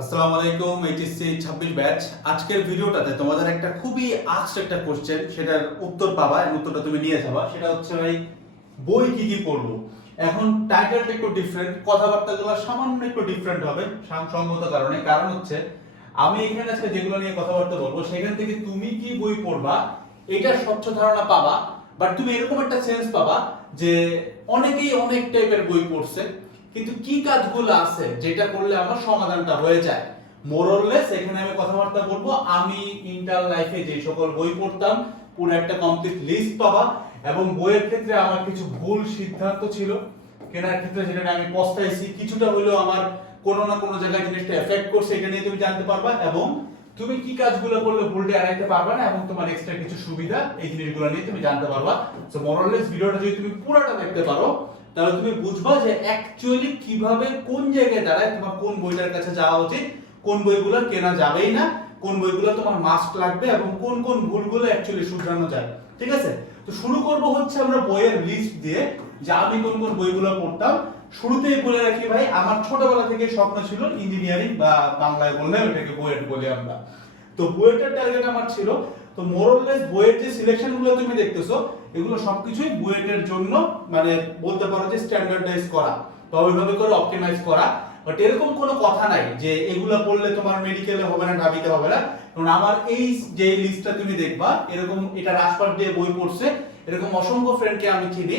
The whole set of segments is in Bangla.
আসসালামু আলাইকুম এইচএসসি ছাব্বিশ ব্যাচ আজকের ভিডিওটাতে তোমাদের একটা খুবই আস্ট একটা কোশ্চেন সেটার উত্তর পাবা এবং উত্তরটা তুমি নিয়ে যাবা। সেটা হচ্ছে ভাই, বই কি কি পড়ব? এখন টাইটেলটা একটু ডিফারেন্ট কথাবার্তাগুলো সামান্য একটু ডিফারেন্ট হবে সঙ্গত কারণে। কারণ হচ্ছে, আমি এখানে আজকে যেগুলো নিয়ে কথাবার্তা বলব, সেখান থেকে তুমি কি বই পড়বা, এটা স্বচ্ছ ধারণা পাবা বাট তুমি এরকম একটা সেন্স পাবা যে অনেকেই অনেক টাইপের বই পড়ছে। কিন্তু কি কাজগুলো আছে যেটা করলে আমার সমাধানটা হয়ে যায়? মোরললেস, এখানে আমি কথাবার্তা বলব, আমি ইন্টার লাইফে যে সকল বই পড়তাম, পুরো একটা কমপ্লিট লিস্ট পাবা, এবং বইয়ের ক্ষেত্রে আমার কিছু ভুল সিদ্ধান্ত ছিল। কেনার ক্ষেত্রে যেটা আমি পস্তাইছি, কিছুটা হলেও আমার কোনো না কোনো জায়গায় জিনিসটা এফেক্ট করছে, এটা নিয়ে তুমি জানতে পারবা, এবং তুমি কি কাজগুলো করলে ভুলটা এড়াইতে পারবে না, এবং তোমার এক্সট্রা কিছু সুবিধা এই জিনিসগুলো নিয়ে তুমি জানতে পারবা। সো মোরলেস ভিডিওটা যদি তুমি পুরোটা দেখতে পারো তাহলে তুমি বুঝবা যে অ্যাকচুয়ালি কীভাবে কোন জায়গায় দাঁড়ায় তোমার কোন বইটার কাছে যাওয়া উচিত, কোন বইগুলো কেনা যাবেই না, কোন বইগুলো তোমার মাস্ট লাগবে এবং কোন কোন ভুলগুলো অ্যাকচুয়ালি শুধরানো যায়, ঠিক আছে? তো শুরু করব হচ্ছে আমরা বইয়ের লিস্ট দিয়ে যে আমি কোন কোন বইগুলো পড়তাম। শুরুতেই বলে রাখি ভাই, আমার ছোটবেলা থেকে স্বপ্ন ছিল ইঞ্জিনিয়ারিং বা বাংলায় বললে ওটাকে বুয়েট বলি আমরা। তো বুয়েটের টার্গেট আমার ছিল তো মোরলেস বইয়ের যে সিলেকশনগুলো তুমি দেখতেছো, এগুলো সবকিছুই বুয়েটের জন্য মানে বলতে পারো যে স্ট্যান্ডার্ডাইজ করা বা ওইভাবে করে অপটিমাইজ করা। বাট এরকম কোনো কথা নাই যে এগুলো পড়লে তোমার মেডিকেলে হবে না ঢাবিতে হবে না। কারণ আমার এই যে লিস্টটা তুমি দেখবা, এরকম এটা আশপাশ দিয়ে বই পড়ছে, এরকম অসংখ্য ফ্রেন্ডকে আমি চিনি,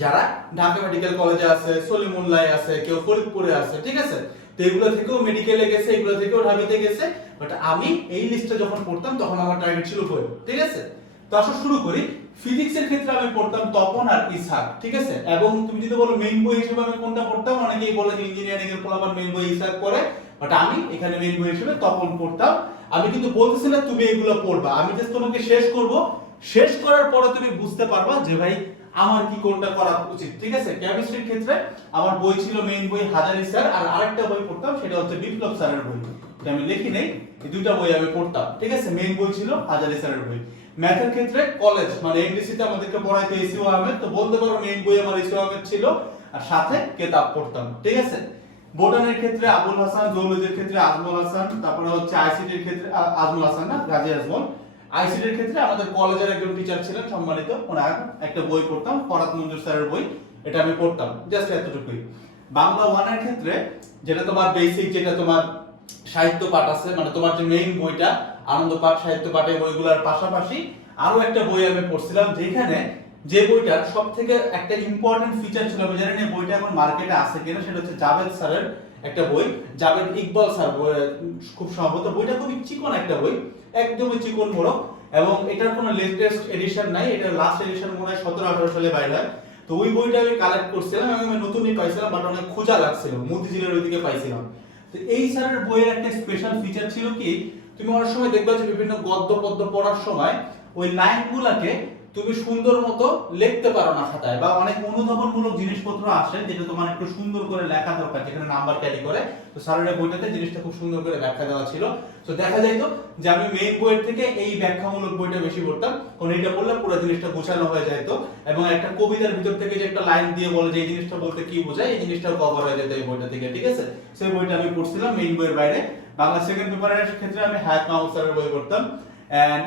যারা ঢাকা মেডিকেল কলেজে আছে সলিমুল্লায় আছে, কেউ ফরিদপুরে আছে, ঠিক আছে? তো এগুলো থেকেও মেডিকেলে গেছে, এগুলো থেকেও ঢাবিতে গেছে। বাট আমি এই লিস্টটা যখন পড়তাম, তখন আমার টার্গেট ছিল ঠিক আছে? তো আসলে শুরু করি। ফিজিক্সের ক্ষেত্রে আমি পড়তাম তপন আর ঠিক আছে? এবং তুমি যদি বলো মেইন বই হিসেবে আমি কোনটা পড়তাম, অনেকেই বলে যে ইঞ্জিনিয়ারিং এর পোলাপান মেইন বই বাট আমি এখানে মেইন বই হিসেবে তপন পড়তাম। আমি কিন্তু বলতেছি না তুমি এগুলো পড়বা। আমি জাস্ট তোমাকে শেষ করব। শেষ করার পরে তুমি বুঝতে পারবা যে ভাই, আমার কি কোনটা করা উচিত, ঠিক আছে? কেমিস্ট্রির ক্ষেত্রে আমার বই ছিল মেইন বই হাজারি স্যার, আর আরেকটা বই পড়তাম, সেটা হচ্ছে বিপ্লব স্যারের বই। আমি লিখি নেই, এই দুইটা বই আমি পড়তাম। ঠিক আছে? মেইন বই ছিল হাজারি স্যারের বই। ম্যাথের ক্ষেত্রে কলেজ মানে এমডিসি তে আমাদেরকে পড়াইতো এসিও আহমেদ তো বলতে পারো মেইন বই আমার এসিও আহমেদ ছিল, আর সাথে কেতাব পড়তাম। ঠিক আছে? বোটানের ক্ষেত্রে আবুল হাসান, জৌলজির ক্ষেত্রে আজমল হাসান, তারপরে হচ্ছে আইসিটির ক্ষেত্রে আজমল হাসান না, গাজী আজমল। আইসিটির ক্ষেত্রে আমাদের কলেজের একজন টিচার ছিলেন সম্মানিত, ওনার একটা বই পড়তাম ফরাত মঞ্জুর স্যারের বই, এটা আমি পড়তাম জাস্ট এতটুকুই। বাংলা ওয়ানের ক্ষেত্রে যেটা তোমার বেসিক যেটা তোমার সাহিত্য পাঠ আছে মানে তোমার যে মেইন বইটা, আনন্দ পাঠ, সাহিত্য পাঠের বইগুলোর পাশাপাশি আরও একটা বই আমি পড়ছিলাম, যেখানে যে বইটার সব থেকে একটা ইম্পর্টেন্ট ফিচার ছিল, আমি জানি না বইটা এখন মার্কেটে আছে কিনা, সেটা হচ্ছে জাভেদ স্যারের একটা বই, জাভেদ ইকবাল স্যার খুব সম্ভবত বইটা খুবই চিকন একটা বই, একদমই চিকন বড়, এবং এটার কোনো লেটেস্ট এডিশন নাই এটার লাস্ট এডিশন মনে হয় সতেরো, আঠারো সালে বাইরে তো ওই বইটা আমি কালেক্ট করছিলাম এবং আমি নতুনই পাইছিলাম বাট অনেক খোঁজা লাগছিল, মতিঝিলের ওইদিকে পাইছিলাম। তো এই স্যারের বইয়ের একটা স্পেশাল ফিচার ছিল কি, তুমি অনেক সময় দেখবা যে বিভিন্ন গদ্য পদ্য পড়ার সময় ওই লাইনগুলাকে তুমি সুন্দর মতো লিখতে পারো না খাতায়, বা অনেক অনুধাবনমূলক জিনিসপত্র আসে যেটা তোমার একটু সুন্দর করে লেখা দরকার, যেখানে নাম্বার ক্যারি করে। তো স্যারের বইটাতে জিনিসটা খুব সুন্দর করে ব্যাখ্যা দেওয়া ছিল। তো দেখা যাইতো যে আমি মেইন বইয়ের থেকে এই ব্যাখ্যামূলক বইটা বেশি পড়তাম, কারণ এটা পড়লে পুরো জিনিসটা গোছানো হয়ে যেত এবং একটা কবিতার ভিতর থেকে যে একটা লাইন দিয়ে বলে যে এই জিনিসটা বলতে কি বোঝায়, এই জিনিসটাও কভার হয়ে যেত এই বইটা থেকে, ঠিক আছে? সেই বইটা আমি পড়ছিলাম মেইন বইয়ের বাইরে। বাংলা সেকেন্ড পেপারের ক্ষেত্রে আমি হায়াত মাহমুদ স্যারের বই পড়তাম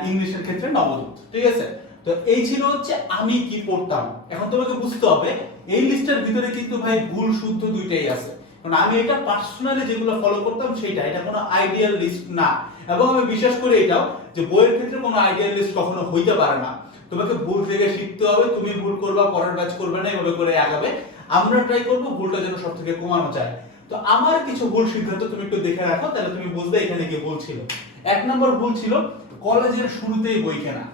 ইংলিশের ক্ষেত্রে নবদূত, ঠিক আছে? তো এই ছিল হচ্ছে আমি কি পড়তাম এখন তোমাকে বুঝতে হবে, এই লিস্টের ভিতরে কিন্তু ভাই ভুল শুদ্ধ দুইটাই আছে। কারণ আমি এটা পার্সোনালি যেগুলো ফলো করতাম সেটা এটা কোনো আইডিয়াল লিস্ট না। এবং আমি বিশ্বাস করি এটাও, যে বইয়ের ক্ষেত্রে কোনো আইডিয়াল লিস্ট কখনো হইতে পারে না। তোমাকে ভুল থেকে শিখতে হবে, তুমি ভুল করবা, পরের ব্যাচ করবে না, এভাবে করে আগাবে। আমরা ট্রাই করব ভুলটা যেন সব থেকে কমানো যায়। তো আমার কিছু ভুল সিদ্ধান্ত তুমি একটু দেখে রাখো, তাহলে তুমি বুঝবে এখানে কি ভুল ছিল। এক নম্বর ভুল ছিল, কলেজের শুরুতেই বই কেনা।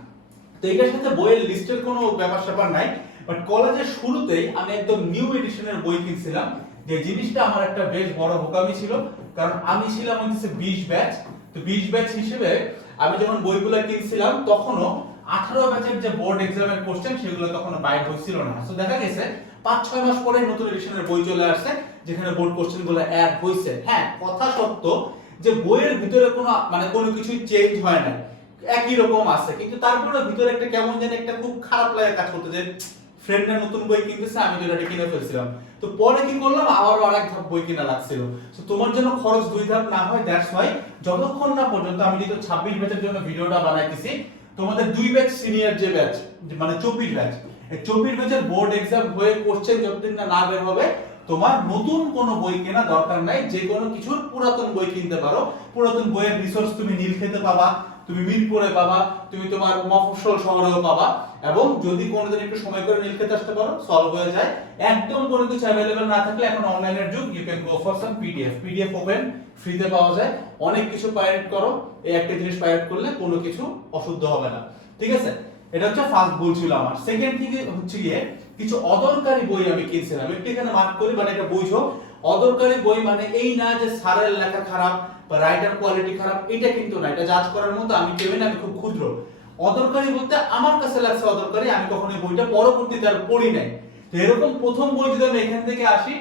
তো এটার সাথে বইয়ের লিস্টের কোনো ব্যাপার স্যাপার নাই বাট কলেজের শুরুতেই আমি একদম নিউ এডিশনের বই কিনছিলাম, যে জিনিসটা আমার একটা বেশ বড় বোকামি ছিল, কারণ আমি ছিলাম হচ্ছে বিশ ব্যাচ তো বিশ ব্যাচ হিসেবে আমি যখন বইগুলো কিনছিলাম, তখনও আঠারো ব্যাচের যে বোর্ড এক্সামের কোশ্চেন সেগুলো তখন বাইর হচ্ছিল না। তো দেখা গেছে, পাঁচ, ছয় মাস পরে নতুন এডিশনের বই চলে আসছে, যেখানে বোর্ড কোশ্চেনগুলো অ্যাড হয়েছে হ্যাঁ কথা সত্য যে বইয়ের ভিতরে কোনো মানে কোনো কিছুই চেঞ্জ হয় না একই রকম আছে। কিন্তু তারপরে ভিতরে একটা কেমন যেন একটা খুব খারাপ লাগা কাজ করতে যে ফ্রেন্ডরা নতুন বই কিনতেছে, আমি এটা কিনে ফেলছিলাম। তো পরে কি করলাম? আবারও আরেক ধাপ বই কিনা লাগছিল তো তোমার জন্য খরচ দুই ধাপ না হয় দ্যাটস ওয়াই যতক্ষণ না পর্যন্ত আমি যেহেতু ছাব্বিশ ব্যাচের জন্য ভিডিওটা বানাইতেছি, তোমাদের দুই ব্যাচ সিনিয়র যে ব্যাচ মানে চব্বিশ ব্যাচ চব্বিশ ব্যাচের বোর্ড এক্সাম হয়ে কোশ্চেন যতদিন না না বের হবে, তোমার নতুন কোনো বই কেনা দরকার নাই। যে কোনো কিছুর পুরাতন বই কিনতে পারো। পুরাতন বইয়ের রিসোর্স তুমি নীল খেতে পাবা। তুমি মিরপুরে পাবা, তুমি তোমার মফস্বল শহরেও পাবা, এবং যদি কোনোদিন একটু সময় করে নীল খেতে আসতে পারো সলভ হয়ে যায়। একদম কোনো কিছু অ্যাভেলেবেল না থাকলে এখন অনলাইনের যুগ you can go for some PDF PDF open ফ্রিতে পাওয়া যায়। অনেক কিছু পাইরেট করো, এই একটা জিনিস পাইরেট করলে কোনো কিছু অশুদ্ধ হবে না। ঠিক আছে? এটা হচ্ছে ফার্স্ট ভুল ছিল আমার। সেকেন্ড থেকে হচ্ছে গিয়ে কিছু অদরকারি বই আমি কিনছিলাম। একটু এখানে মার্ক করি মানে এটা বুঝো। অদরকারি বই মানে এই না যে স্যারের লেখা খারাপ বা রাইটার কোয়ালিটি খারাপ, এটা কিন্তু না। এটা জাজ করার মতো আমি কেমন আমি খুব ক্ষুদ্র। অদরকারি বলতে আমার কাছে লাগছে অদরকারি, আমি কখনো বইটা পরবর্তীতে আর পড়ি নাই। তো এরকম প্রথম বই যদি আমি এখান থেকে আসি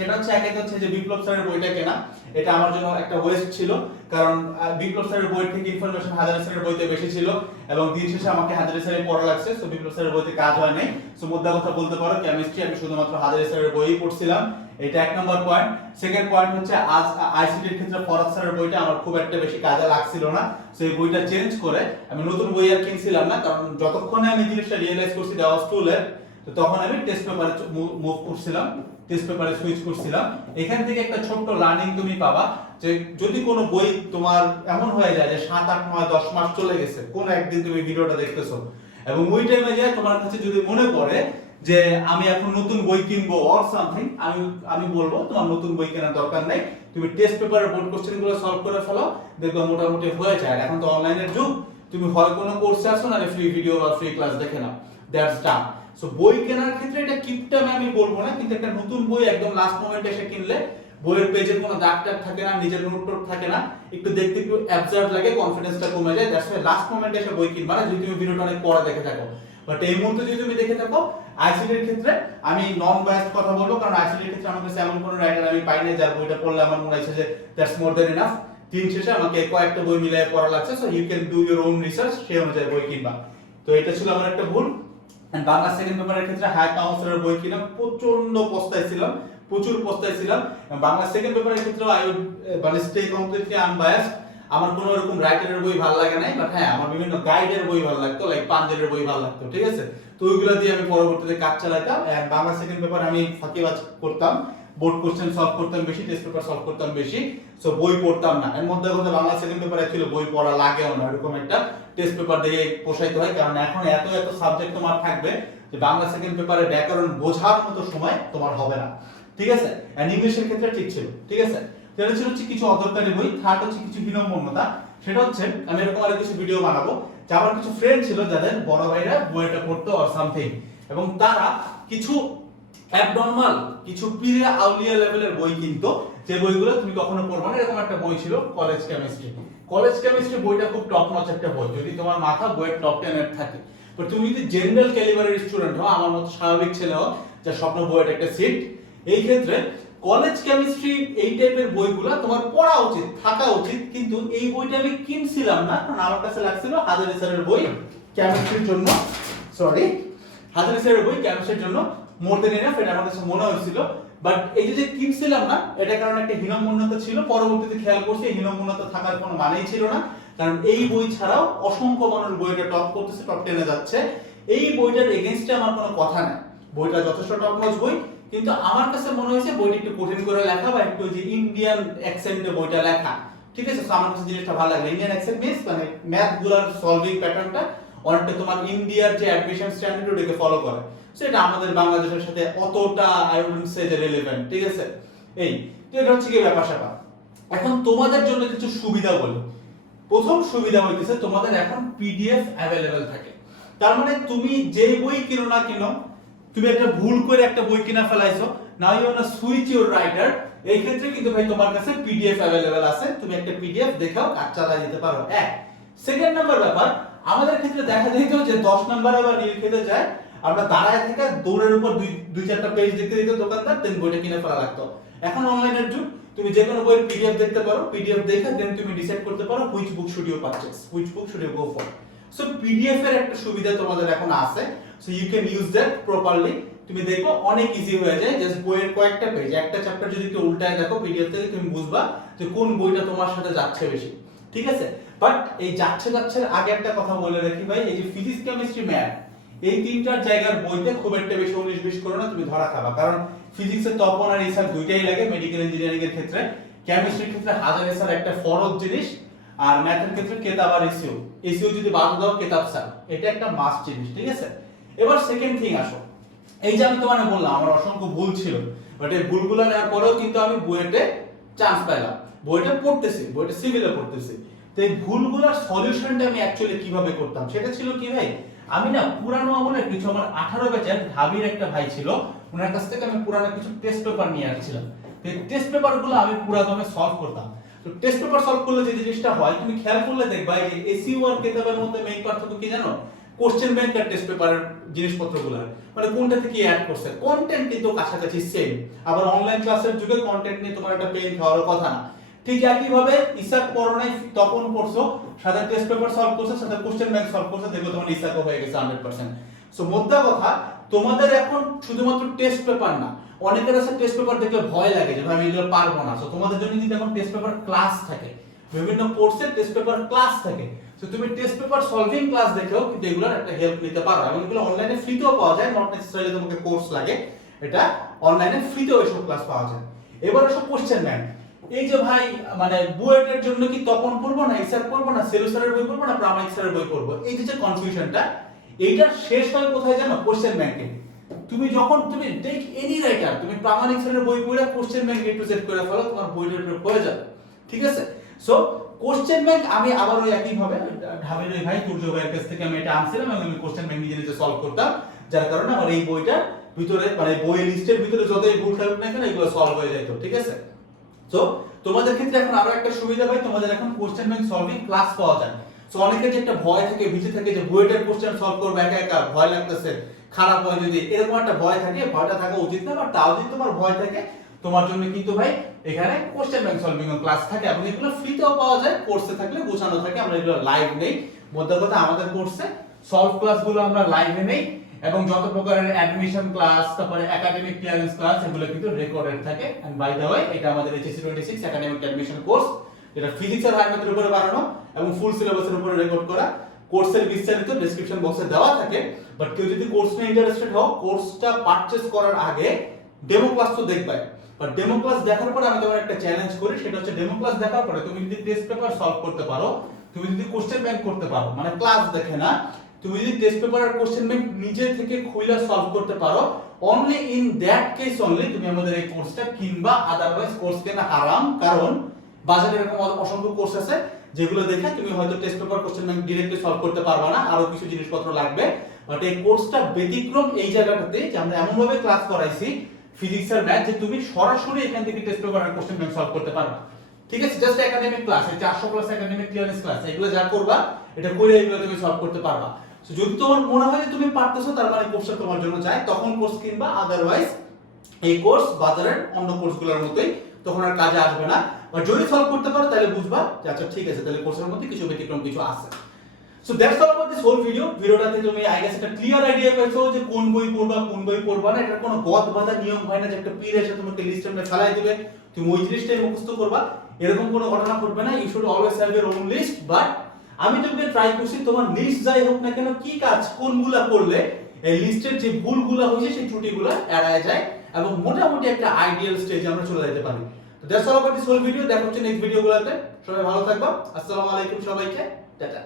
সেটা হচ্ছে একে হচ্ছে যে বিপ্লব স্যারের বইটা কেনা। এটা আমার জন্য একটা ওয়েস্ট ছিল, কারণ বিপ্লব স্যারের বই থেকে ইনফরমেশন হাজার স্যারের বইতে বেশি ছিল এবং দিন শেষে আমাকে হাজার স্যারের পড়া লাগছে সো বিপ্লব স্যারের বইতে কাজ হয় নাই। সো মুদ্রা কথা বলতে পারো কেমিস্ট্রি আমি শুধুমাত্র হাজার স্যারের বইই পড়ছিলাম। এটা এক নম্বর পয়েন্ট সেকেন্ড পয়েন্ট হচ্ছে, আজ আইসিটির ক্ষেত্রে ফরাদ স্যারের বইটা আমার খুব একটা বেশি কাজে লাগছিল না। সো এই বইটা চেঞ্জ করে আমি নতুন বই আর কিনছিলাম না, কারণ যতক্ষণে আমি জিনিসটা রিয়েলাইজ করছি, দেওয়া স্কুলে তো তখন আমি টেস্ট পেপারে মুভ করছিলাম। টেস্ট পেপারে সুইচ করছিলাম। এখান থেকে একটা ছোট্ট লার্নিং তুমি পাবা যে যদি কোনো বই তোমার এমন হয়ে যায় যে সাত, আট, নয়, দশ মাস চলে গেছে, কোন একদিন তুমি ভিডিওটা দেখতেছো। এবং ওই টাইমে যায় তোমার কাছে যদি মনে পড়ে যে আমি এখন নতুন বই কিনবো অর সামথিং আমি আমি বলব, তোমার নতুন বই কেনার দরকার নেই। তুমি টেস্ট পেপারের বোর্ড কোশ্চেনগুলো সলভ করে ফেলো, দেখবে মোটামুটি হয়ে যায়। এখন তো অনলাইনের যুগ, তুমি হয় কোনো কোর্সে আসো না ফ্রি ভিডিও বা ফ্রি ক্লাস দেখে নাও। দ্যাটস ডান সো বই কেনার ক্ষেত্রে এটা কিপটামে আমি বলব না, কিন্তু একটা নতুন বই একদম লাস্ট মোমেন্টে এসে কিনলে, বইয়ের পেজের কোনো দাগ টাগ থাকে না, নিজের নোট টোট থাকে না, একটু দেখতে একটু অ্যাবসার্ড লাগে কনফিডেন্সটা কমে যায় দ্যাটস ওয়াই লাস্ট মোমেন্টে এসে বই কিনবা না, যদি তুমি ভিডিওটা অনেক পরে দেখে থাকো। বাট এই মুহূর্তে যদি তুমি দেখে থাকো আইসিটির ক্ষেত্রে আমি নন বায়াস কথা বলব, কারণ আইসিটির ক্ষেত্রে আমার কাছে এমন কোনো রাইটার আমি পাই নাই, যার বইটা পড়লে আমার মনে হয়েছে যে দ্যাটস মোর দেন এনাফ দিন শেষে আমাকে কয়েকটা বই মিলিয়ে পড়া লাগছে so you can do your own research সেই অনুযায়ী বই কিনবা। তো এটা ছিল আমার একটা ভুল। বাংলা সেকেন্ড পেপারের ক্ষেত্রে হাই কাউন্সিলের বই কিনা প্রচণ্ড পস্তায় ছিলাম, প্রচুর পস্তায় ছিলাম। বাংলা সেকেন্ড পেপারের ক্ষেত্রে আই মানে স্টে কমপ্লিটলি আনবায়াসড আমার কোনো এরকম রাইটারের বই ভালো লাগে নাই বাট হ্যাঁ আমার বিভিন্ন গাইডের বই ভালো লাগতো লাইক পাঞ্জাবের বই ভালো লাগতো, ঠিক আছে? তো ওইগুলো দিয়ে আমি পরবর্তীতে কাজ চালাইতাম। বাংলা সেকেন্ড পেপার আমি ফাঁকিবাজ করতাম। বোর্ড কোশ্চেন সলভ করতাম বেশি টেস্ট পেপার সলভ করতাম বেশি সো বই পড়তাম না। এর মধ্যে কথা বাংলা সেকেন্ড পেপার ছিল, বই পড়া লাগেও না, এরকম একটা টেস্ট পেপার দিয়ে পোষাইতে হয়, কারণ এখন এত এত সাবজেক্ট তোমার থাকবে যে বাংলা সেকেন্ড পেপারে ব্যাকরণ বোঝার মতো সময় তোমার হবে না। ঠিক আছে? এন্ড ইংলিশের ক্ষেত্রে ঠিক ছিল। ঠিক আছে? তাহলে ছিল হচ্ছে কিছু অদরকারি বই থার্ড হচ্ছে কিছু বিনম্রতা সেটা হচ্ছে, আমি এরকম আরও কিছু ভিডিও বানাবো যে আমার কিছু ফ্রেন্ড ছিল যাদের বড় ভাইরা বইটা পড়তো অর সামথিং এবং তারা কিছু অ্যাবনর্মাল কিছু পীরে আউলিয়া লেভেলের বই কিনতো, যে বইগুলো তুমি কখনো পড়বে না, এরকম একটা বই ছিল কলেজ কেমিস্ট্রি কলেজ কেমিস্ট্রি বইটা খুব টপ নচ একটা বই, যদি তোমার মাথা বইয়ের টপ টেন এর থাকে। বাট তুমি যদি জেনারেল ক্যালিবারের স্টুডেন্ট হও, আমার মতো স্বাভাবিক ছেলে হও যা স্বপ্ন বইয়ের একটা সিট এই ক্ষেত্রে কলেজ কেমিস্ট্রি এই টাইপের বইগুলা তোমার পড়া উচিত, থাকা উচিত, কিন্তু এই বইটা আমি কিনছিলাম না, কারণ আমার কাছে লাগছিল হাজারি স্যারের বই কেমিস্ট্রির জন্য সরি হাজারি স্যারের বই কেমিস্ট্রির জন্য মোর দেন এনাফ এটা আমার কাছে মনে হয়েছিল। বাট এই যে যে কিনছিলাম না এটা কারণ একটা হীনমন্যতা ছিল। পরবর্তীতে খেয়াল করছি হীনমন্যতা থাকার কোনো মানেই ছিল না। কারণ এই বই ছাড়াও অসংখ্য মানুষ বইটা টপ করতেছে টপ টেনে যাচ্ছে। এই বইটার এগেনস্টে আমার কোনো কথা নাই। বইটা যথেষ্ট টপ নচ বই, কিন্তু আমার কাছে মনে হয়েছে বইটা একটু কঠিন করে লেখা বা একটু যে ইন্ডিয়ান অ্যাকসেন্টে বইটা লেখা। ঠিক আছে? So, আমার কাছে জিনিসটা ভালো লাগে ইন্ডিয়ান অ্যাকসেন্ট মিনস মানে ম্যাথগুলার সলভিং প্যাটার্নটা অনেকটা তোমার ইন্ডিয়ার যে অ্যাডমিশন স্ট্যান্ডার্ড ওটাকে ফলো করে। সো এটা আমাদের বাংলাদেশের সাথে অতটা আই উডন্ট সে যে রিলেভেন্ট ঠিক আছে? এই, তো এটা হচ্ছে কি ব্যাপার স্যাপার? এখন তোমাদের জন্য কিছু সুবিধা বলি। প্রথম সুবিধা হইতেছে তোমাদের এখন পিডিএফ অ্যাভেলেবেল থাকে। তার মানে তুমি যে বই কিনো না কিনো, তুমি একটা ভুল করে একটা বই কিনা ফেলাইছো now you know switch your writer এই ক্ষেত্রে কিন্তু ভাই তোমার কাছে পিডিএফ অ্যাভেলেবেল আছে, তুমি একটা পিডিএফ দেখাও কাজ চালা দিতে পারো। এক সেকেন্ড নাম্বার ব্যাপার, আমাদের ক্ষেত্রে দেখা যেত যে 10 নম্বরে আবার নীল খেতে যায় আমরা দাঁড়ায় থেকে দৌড়ের উপর দুই দুই চারটা পেজ দেখতে দিত দোকানদার দেন বইটা কিনে ফেলা লাগতো। এখন অনলাইনের যুগ, তুমি যে কোনো বইয়ের পিডিএফ দেখতে পারো পিডিএফ দেখে দেন তুমি ডিসাইড করতে পারো which book should you purchase which book should you go for so PDF এর একটা সুবিধা তোমাদের এখন আছে। So you can use that properly তুমি দেখো, অনেক ইজি হয়ে যায়। জাস্ট বইয়ের কয়েকটা পেজ একটা চ্যাপ্টার যদি একটু উল্টায় দেখো পিডিএফ থেকে, তুমি বুঝবা যে কোন বইটা তোমার সাথে যাচ্ছে বেশি। ঠিক আছে? বাট এই যাচ্ছে যাচ্ছে আগে একটা কথা বলে রাখি ভাই, এই যে ফিজিক্স কেমিস্ট্রি ম্যাথ এই তিনটার জায়গার বইতে খুব একটা বেশি উনিশ বিশ করো না, তুমি ধরা খাবা। কারণ ফিজিক্সের তপন আর এসার দুইটাই লাগে মেডিকেল ইঞ্জিনিয়ারিং এর ক্ষেত্রে। কেমিস্ট্রির ক্ষেত্রে হাজার এসার একটা ফরজ জিনিস, আর ম্যাথের ক্ষেত্রে কেতাব আর এসিও। এসিও যদি বাদ দাও, কেতাব স্যার এটা একটা মাস্ট জিনিস, ঠিক আছে? এবার সেকেন্ড থিং আসো। এই যে আমি তোমাকে বললাম, আমার অসংখ্য ভুল ছিল বাট এই ভুলগুলো নেওয়ার পরেও কিন্তু আমি বুয়েটে চান্স পেলাম বইটা পড়তেছি, বইটা সিভিলে পড়তেছি। তো এই ভুলগুলোর সলিউশনটা আমি অ্যাকচুয়ালি কীভাবে করতাম, সেটা ছিল কি ভাই? আমি না পুরানো আমলের কিছু, আমার আঠারো ব্যাচের ঢাবির একটা ভাই ছিল ওনার কাছ থেকে আমি পুরানো কিছু টেস্ট পেপার নিয়ে আসছিলাম। টেস্ট পেপারগুলো আমি পুরাদমে সলভ করতাম। তো টেস্ট পেপার সলভ করলে যে জিনিসটা হয়, তুমি খেয়াল করলে দেখবা, এই এসইউ আর কেতাবের মধ্যে মেইন পার্থক্য কি জানো? কোশ্চেন ব্যাংক আর টেস্ট পেপারের জিনিসপত্রগুলো। মানে কোনটা থেকে অ্যাড করছে? কন্টেন্ট কিন্তু কাছাকাছি সেম আবার অনলাইন ক্লাসের যুগে কন্টেন্ট নিয়ে তোমার একটা পেন খাওয়ার কথা না। ঠিক একই ভাবে ইসাক পড়ো তখন পড়ছো, সাথে টেস্ট পেপার সলভ করছ, সাথে কোশ্চেন ব্যাংক সলভ করছ, দেখো তোমার ইসাকও হয়ে গেছে 100% সো মোদ্দা কথা, তোমাদের এখন শুধুমাত্র টেস্ট পেপার না, অনেকের আছে টেস্ট পেপার দেখলে ভয় লাগে যে আমি এগুলো পারব না। সো তোমাদের জন্য কিন্তু এখন টেস্ট পেপার ক্লাস থাকে। বিভিন্ন কোর্সের টেস্ট পেপার ক্লাস থাকে। তো তুমি টেস্ট পেপার সলভিং ক্লাস দেখেও কিন্তু এগুলোর একটা হেল্প নিতে পারো। এবং এগুলো অনলাইনে ফ্রিতেও পাওয়া যায় নট নেসেসারিলি তোমাকে কোর্স লাগে। এটা অনলাইনে ফ্রিতেও এসব ক্লাস পাওয়া যায়। এবার এসব কোশ্চেন ব্যাংক এই যে ভাই মানে বুয়েটের জন্য কি তপন পড়ব না ইসার পড়ব না, সেলু স্যারের বই পড়ব না, প্রামাণিক স্যারের বই পড়ব? এই যে কনফিউশনটা এইটা শেষ হয় কোথায় জানো? কোশ্চেন ব্যাংকে তুমি যখন, তুমি টেক এনি রাইটার তুমি প্রামাণিক স্যারের বই পড়ে question bank A to Z করে ফেলো, তোমার বইটার উপরে হয়ে যাবে। ঠিক আছে? সো কোশ্চেন ব্যাংক আমি আবার ওই একই ভাবে ঢাবের ওই ভাই তুর্য ভাইয়ের কাছ থেকে আমি এটা আনছিলাম এবং আমি কোশ্চেন ব্যাংক নিজে নিজে সলভ করতাম, যার কারণে আমার এই বইটা ভিতরে মানে বই লিস্টের ভিতরে যতই ভুল থাকুক না কেন, এগুলো সলভ হয়ে যেত ঠিক আছে? সো তোমাদের ক্ষেত্রে এখন আরও একটা সুবিধা ভাই, তোমাদের এখন কোশ্চেন ব্যাংক সলভিং ক্লাস পাওয়া যায়। সো অনেকের যে একটা ভয় থাকে ভিজে থাকে যে বইটার কোশ্চেন সলভ করব, একা একা, ভয় লাগতেছে, খারাপ হয় যদি, এরকম একটা ভয় থাকে, ভয়টা থাকা উচিত না বাট তাও যদি তোমার ভয় থাকে, তোমার জন্য কিন্তু ভাই, এখানে কোশ্চেন ব্যাংক সলভিং ক্লাস থাকে, এবং এগুলো ফ্রিতেও পাওয়া যায় কোর্সে থাকলে গোছানো থাকে, আমরা এগুলো লাইভ নেই। মধ্যে কথা আমাদের কোর্সে সলভ ক্লাসগুলো আমরা লাইভে নেই। এবং যত প্রকারের অ্যাডমিশন ক্লাস তারপরে একাডেমিক ক্লিয়ারেন্স ক্লাস এগুলো কিন্তু রেকর্ডেড থাকে। এন্ড বাই দ্য ওয়ে এটা আমাদের এইচএসসি 26 একাডেমিক অ্যাডমিশন কোর্স যেটা ফিজিক্স আর বায়োমেথের উপরে বানানো এবং ফুল সিলেবাসের উপরে রেকর্ড করা। কোর্সের বিস্তারিত ডেসক্রিপশন বক্সে দেওয়া থাকে। বাট কেউ যদি কোর্স নিয়ে ইন্টারেস্টেড হও কোর্সটা পারচেজ করার আগে ডেমো ক্লাস তো দেখবে বাট ডেমো ক্লাস দেখার পরে আমি তোমার একটা চ্যালেঞ্জ করি, সেটা হচ্ছে ডেমো ক্লাস দেখার পরে তুমি যদি টেস্ট পেপার সলভ করতে পারো, তুমি যদি কোশ্চেন ব্যাংক করতে পারো মানে ক্লাস দেখে না তুমি যদি টেস্ট পেপার আর কোশ্চেন ব্যাংক নিজে থেকে খুইলা সলভ করতে পারো only in that case only তুমি আমাদের এই কোর্সটা কিনবা আদারওয়াইজ কোর্স কেনা হারাম। কারণ বাজারে এরকম অসংখ্য কোর্স আছে, যেগুলো দেখে তুমি হয়তো test paper question bank directly solve করতে পারবে না, আরও কিছু জিনিসপত্র লাগবে। বাট এই কোর্সটা ব্যতিক্রম এই জায়গাটাতে যে আমরা এমন ভাবে ক্লাস করাইছি ফিজিক্স আর ম্যাথ যে তুমি সরাসরি এখান থেকে টেস্ট পেপার আর কোশ্চেন ব্যাংক সলভ করতে পারবে। ঠিক আছে? জাস্ট একাডেমিক ক্লাস এই 400 প্লাস একাডেমিক ক্লিয়ারেন্স ক্লাস এগুলো যা করবা, এটা করে এগুলো তুমি সলভ করতে পারবা। যদি তোমার মনে হয় যে তুমি পারতেছো তার মানে কোর্সটা তোমার জন্য চাই, তখন কোর্স কিনবা আদারওয়াইজ এই কোর্স বাজারের অন্য কোর্সগুলোর মতোই তখন আর কাজে আসবে না। বা যদি সলভ করতে পারো তাহলে বুঝবা যে আচ্ছা ঠিক আছে, তাহলে কোর্সের মধ্যে কিছু ব্যতিক্রম কিছু আছে। So that's all about this whole video ভিডিওটাতে তুমি আই গেস একটা ক্লিয়ার আইডিয়া পেয়েছ যে কোন বই পড়বা, কোন বই পড়বা না, এটা কোনো গদ বাঁধা নিয়ম হয় না যে একটা পীর এসে তোমাকে লিস্টের মধ্যে ফেলাই দিবে। তুমি ওই জিনিসটাই মুখস্থ করবা। এরকম কোনো ঘটনা ঘটবে না। You should always have your own list but আমি তোমাকে ট্রাই করছি, তোমার লিস্ট যাই হোক না কেন, কি কাজ, কোনগুলা করলে এই লিস্টের যে ভুলগুলো হয়েছে, সেই ত্রুটিগুলো এড়ায় যায় এবং মোটামুটি একটা আইডিয়াল স্টেজে আমরা চলে যেতে পারি। তো that's all about this whole video দেখা হচ্ছে নেক্সট ভিডিওগুলোতে সবাই ভালো থাকবা। আসসালামু আলাইকুম সবাইকে। টাটা।